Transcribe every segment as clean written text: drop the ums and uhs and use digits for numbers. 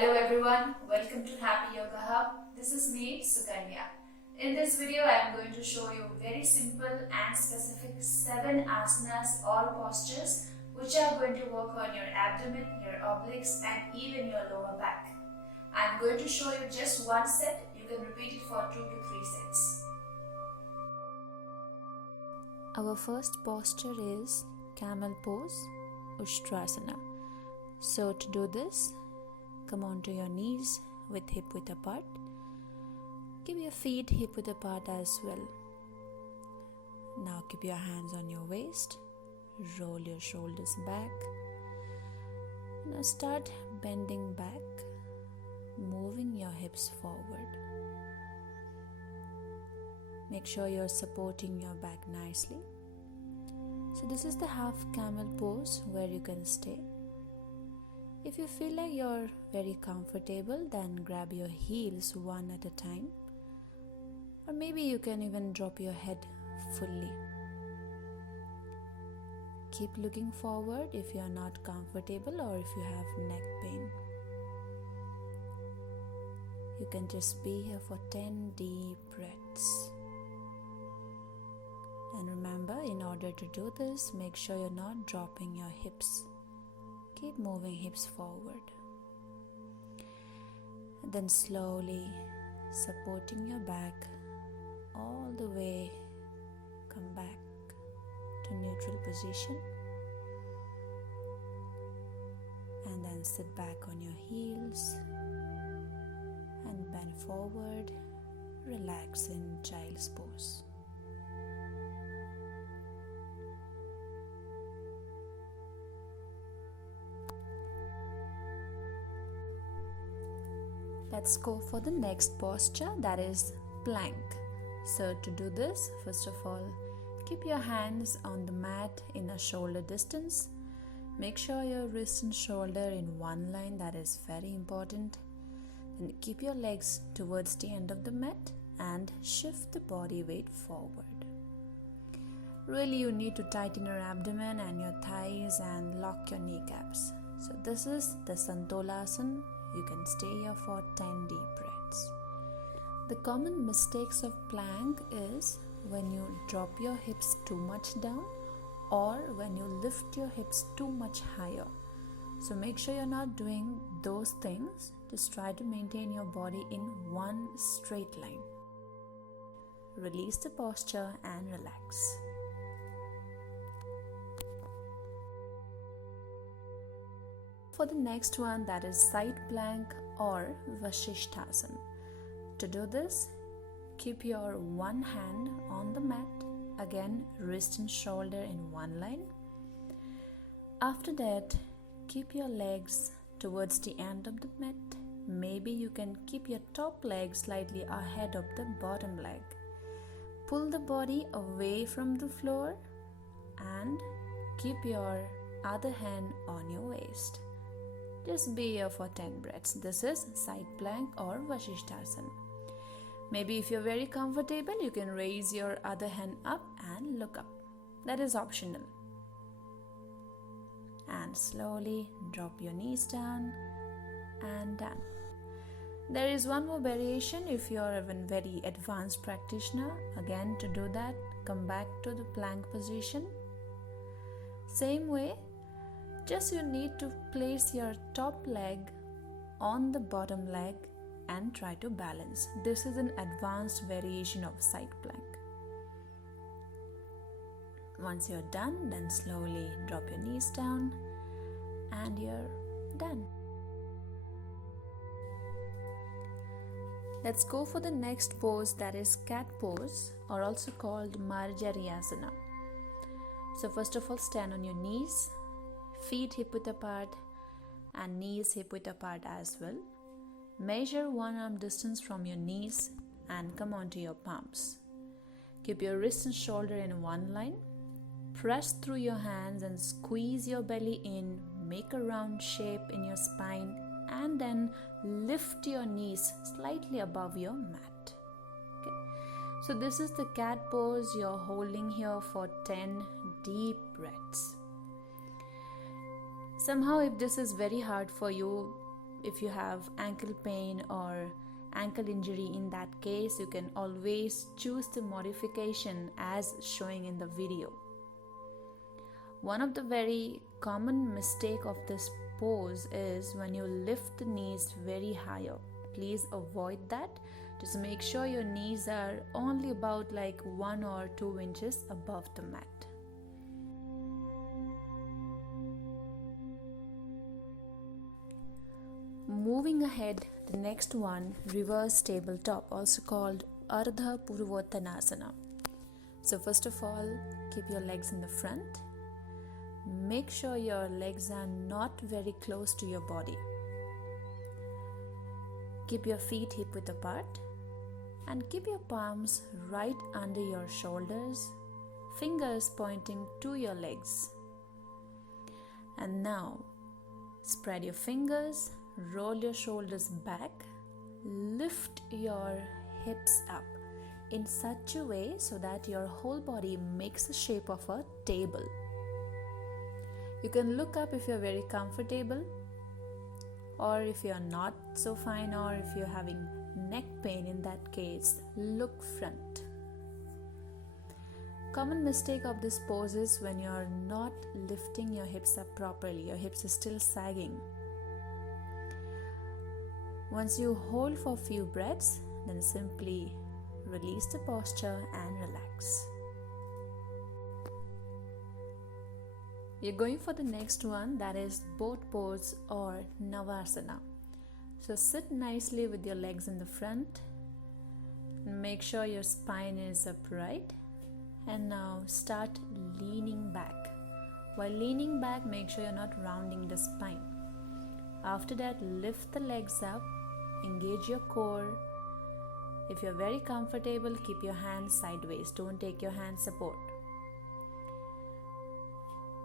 Hello everyone, welcome to Happy Yoga Hub. This is me, Sukanya. In this video, I am going to show you very simple and specific 7 asanas or postures which are going to work on your abdomen, your obliques and even your lower back. I am going to show you just one set. You can repeat it for 2 to 3 sets. Our first posture is Camel Pose, Ustrasana. So to do this, come onto your knees with hip width apart. Keep your feet hip width apart as well. Now keep your hands on your waist. Roll your shoulders back. Now start bending back, moving your hips forward. Make sure you're supporting your back nicely. So this is the half camel pose where you can stay. If you feel like you're very comfortable, then grab your heels one at a time. Or maybe you can even drop your head fully. Keep looking forward if you're not comfortable or if you have neck pain. You can just be here for 10 deep breaths. And remember, in order to do this, make sure you're not dropping your hips. Keep moving hips forward. And then slowly supporting your back all the way, come back to neutral position. And then sit back on your heels and bend forward. Relax in child's pose. Let's go for the next posture, that is plank. So to do this, first of all, keep your hands on the mat in a shoulder distance. Make sure your wrist and shoulder in one line, that is very important. Then keep your legs towards the end of the mat and shift the body weight forward. Really, you need to tighten your abdomen and your thighs and lock your kneecaps. So this is the Santolasana. You can stay here for 10 deep breaths. The common mistakes of plank is when you drop your hips too much down or when you lift your hips too much higher. So make sure you're not doing those things. Just try to maintain your body in one straight line. Release the posture and relax. For the next one, that is side plank or Vasishthasana. To do this, keep your one hand on the mat, again wrist and shoulder in one line. After that, keep your legs towards the end of the mat. Maybe you can keep your top leg slightly ahead of the bottom leg. Pull the body away from the floor and keep your other hand on your waist. Just be here for 10 breaths. This is side plank or Vasishthasana. Maybe if you're very comfortable, you can raise your other hand up and look up. That is optional. And slowly drop your knees down and down. There is one more variation if you're a very advanced practitioner. Again, to do that, come back to the plank position. Same way. Just you need to place your top leg on the bottom leg and try to balance. This is an advanced variation of side plank. Once you're done, then slowly drop your knees down and you're done. Let's go for the next pose, that is cat pose or also called Marjariyasana. So first of all, stand on your knees. Feet hip width apart and knees hip width apart as well. Measure one arm distance from your knees and come onto your palms. Keep your wrist and shoulder in one line. Press through your hands and squeeze your belly in. Make a round shape in your spine and then lift your knees slightly above your mat. Okay. So this is the cat pose. You're holding here for 10 deep breaths. Somehow if this is very hard for you, if you have ankle pain or ankle injury, in that case you can always choose the modification as showing in the video. One of the very common mistake of this pose is when you lift the knees very higher. Please avoid that. Just make sure your knees are only about like 1 or 2 inches above the mat. Moving ahead, the next one, reverse tabletop, also called Ardha Purvottanasana. So first of all, keep your legs in the front. Make sure your legs are not very close to your body. Keep your feet hip width apart and keep your palms right under your shoulders, fingers pointing to your legs. And now, spread your fingers, roll your shoulders back, lift your hips up in such a way so that your whole body makes the shape of a table. You can look up if you're very comfortable, or if you're not so fine, or if you're having neck pain, in that case, look front. Common mistake of this pose is when you're not lifting your hips up properly, your hips are still sagging. Once you hold for a few breaths, then simply release the posture and relax. You're going for the next one, that is boat pose or Navasana. So sit nicely with your legs in the front. Make sure your spine is upright. And now start leaning back. While leaning back, make sure you're not rounding the spine. After that, lift the legs up, engage your core. If you're very comfortable, keep your hands sideways. Don't take your hand support.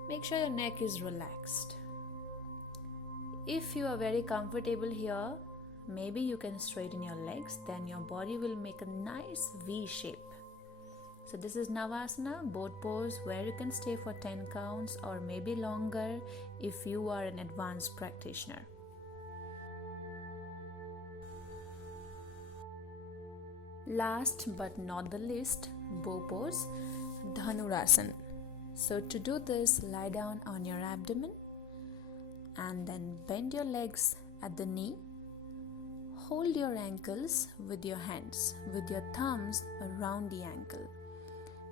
Make sure your neck is relaxed. If you are very comfortable here, maybe you can straighten your legs, then your body will make a nice V shape. So this is Navasana, boat pose, where you can stay for 10 counts or maybe longer if you are an advanced practitioner. Last but not the least, bow pose, Dhanurasana. So to do this, lie down on your abdomen and then bend your legs at the knee. Hold your ankles with your hands, with your thumbs around the ankle.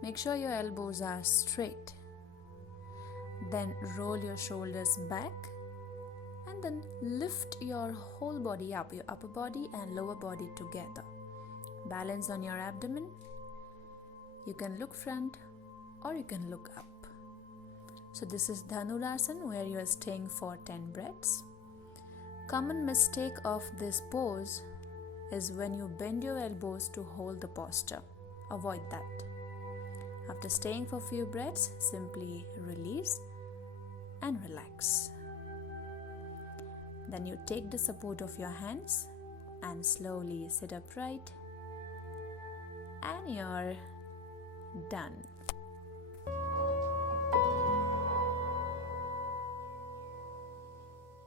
Make sure your elbows are straight. Then roll your shoulders back and then lift your whole body up, your upper body and lower body together. Balance on your abdomen. You can look front or you can look up. So this is Dhanurasana, where you are staying for 10 breaths. Common mistake of this pose is when you bend your elbows to hold the posture. Avoid that. After staying for a few breaths, simply release and relax. Then you take the support of your hands and slowly sit upright, and you're done.